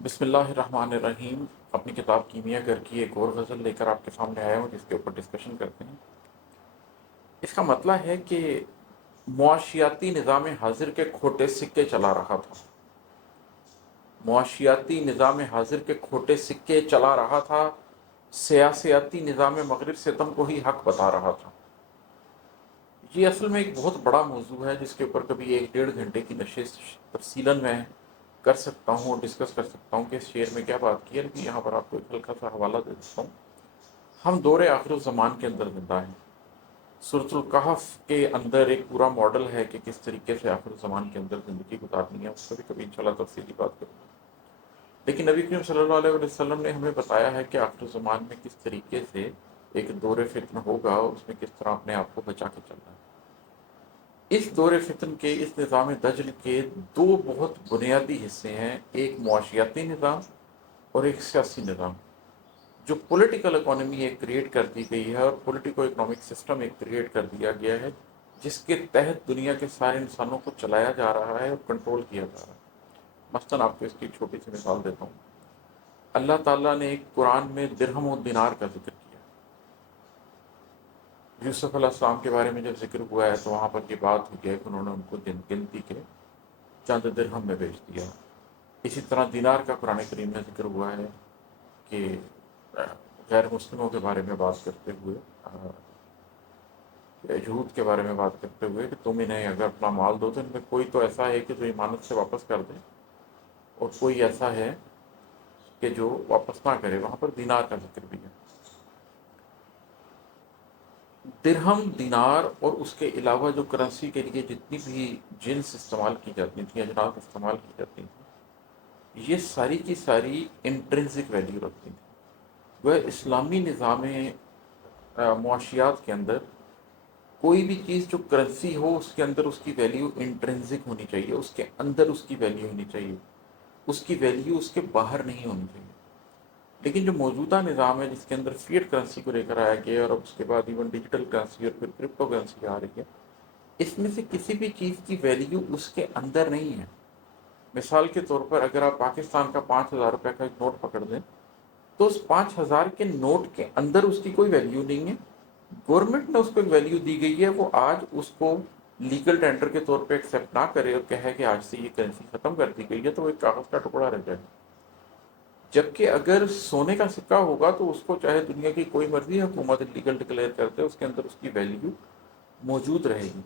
بسم اللہ الرحمن الرحیم۔ اپنی کتاب کیمیا گھر کی ایک اور غزل لے کر آپ کے سامنے آیا ہوں، جس کے اوپر ڈسکشن کرتے ہیں۔ اس کا مطلب ہے کہ معاشیاتی نظام حاضر کے کھوٹے سکے چلا رہا تھا، معاشیاتی نظام حاضر کے کھوٹے سکے چلا رہا تھا، سیاسیاتی نظام مغرب ستم کو ہی حق بتا رہا تھا۔ یہ اصل میں ایک بہت بڑا موضوع ہے، جس کے اوپر کبھی 1 ڈیڑھ گھنٹے کی نشست تفصیلاً میں کر سکتا ہوں اور ڈسکس کر سکتا ہوں کہ اس شعر میں کیا بات کی ہے، لیکن یہاں پر آپ کو ایک ہلکا سا حوالہ دے دیتا ہوں۔ ہم دور آخر الزمان کے اندر زندہ ہیں۔ سورۃ الکہف کے اندر ایک پورا ماڈل ہے کہ کس طریقے سے آخر الزمان کے اندر زندگی گزارنی ہے، اس پر بھی کبھی انشاءاللہ تفصیلی بات کروں گا۔ لیکن نبی کریم صلی اللہ علیہ وسلم نے ہمیں بتایا ہے کہ آخر الزمان میں کس طریقے سے ایک دور فتن ہوگا، اس میں کس طرح اپنے آپ کو بچا کے چلنا ہے۔ اس دور فتن کے، اس نظام دجل کے دو بہت بنیادی حصے ہیں، ایک معاشیاتی نظام اور ایک سیاسی نظام۔ جو پولیٹیکل اکانومی ایک کریٹ کر دی گئی ہے اور پولیٹیکو اکنامک سسٹم ایک کریٹ کر دیا گیا ہے، جس کے تحت دنیا کے سارے انسانوں کو چلایا جا رہا ہے اور کنٹرول کیا جا رہا ہے۔ مثلاً آپ کو اس کی ایک چھوٹی سی مثال دیتا ہوں۔ اللہ تعالیٰ نے ایک قرآن میں درہم و دینار کا ذکر کیا۔ یوسف علیہ السلام کے بارے میں جب ذکر ہوا ہے تو وہاں پر یہ بات ہوئی ہے کہ انہوں نے ان کو گنتی کے چند درہم میں بیچ دیا۔ اسی طرح دینار کا قرآن کریم میں ذکر ہوا ہے کہ غیر مسلموں کے بارے میں بات کرتے ہوئے، یہود کے بارے میں بات کرتے ہوئے کہ تم انہیں اگر اپنا مال دو تو ان میں کوئی تو ایسا ہے کہ جو امانت سے واپس کر دے اور کوئی ایسا ہے کہ جو واپس نہ کرے۔ وہاں پر دینار کا ذکر بھی ہے۔ درہم، دینار اور اس کے علاوہ جو کرنسی کے لیے جتنی بھی جنس استعمال کی جاتی تھیں، اجناس استعمال کی جاتی تھیں، یہ ساری کی ساری انٹرنسک ویلیو رکھتی تھیں۔ وہ اسلامی نظام معاشیات کے اندر کوئی بھی چیز جو کرنسی ہو، اس کے اندر اس کی ویلیو انٹرنسک ہونی چاہیے، اس کے اندر اس کی ویلیو ہونی چاہیے، اس کی ویلیو اس کے باہر نہیں ہونی چاہیے۔ لیکن جو موجودہ نظام ہے، جس کے اندر فیٹ کرنسی کو لے کر آیا گیا اور اب اس کے بعد ایون ڈیجیٹل کرنسی اور پھر کرپٹو کرنسی آ رہی ہے، اس میں سے کسی بھی چیز کی ویلیو اس کے اندر نہیں ہے۔ مثال کے طور پر اگر آپ پاکستان کا 5,000 روپے کا ایک نوٹ پکڑ دیں تو اس 5,000 کے نوٹ کے اندر اس کی کوئی ویلیو نہیں ہے۔ گورنمنٹ نے اس کو ایک ویلیو دی گئی ہے، وہ آج اس کو لیگل ٹینڈر کے طور پہ ایکسیپٹ نہ کرے اور کہے کہ آج سے یہ کرنسی ختم کر دی گئی ہے، تو وہ ایک کاغذ کا ٹکڑا رہ جائے۔ جبکہ اگر سونے کا سکہ ہوگا تو اس کو چاہے دنیا کی کوئی مرضی حکومت لیگل ڈکلیئر کرتے، اس کے اندر اس کی ویلیو موجود رہے گی۔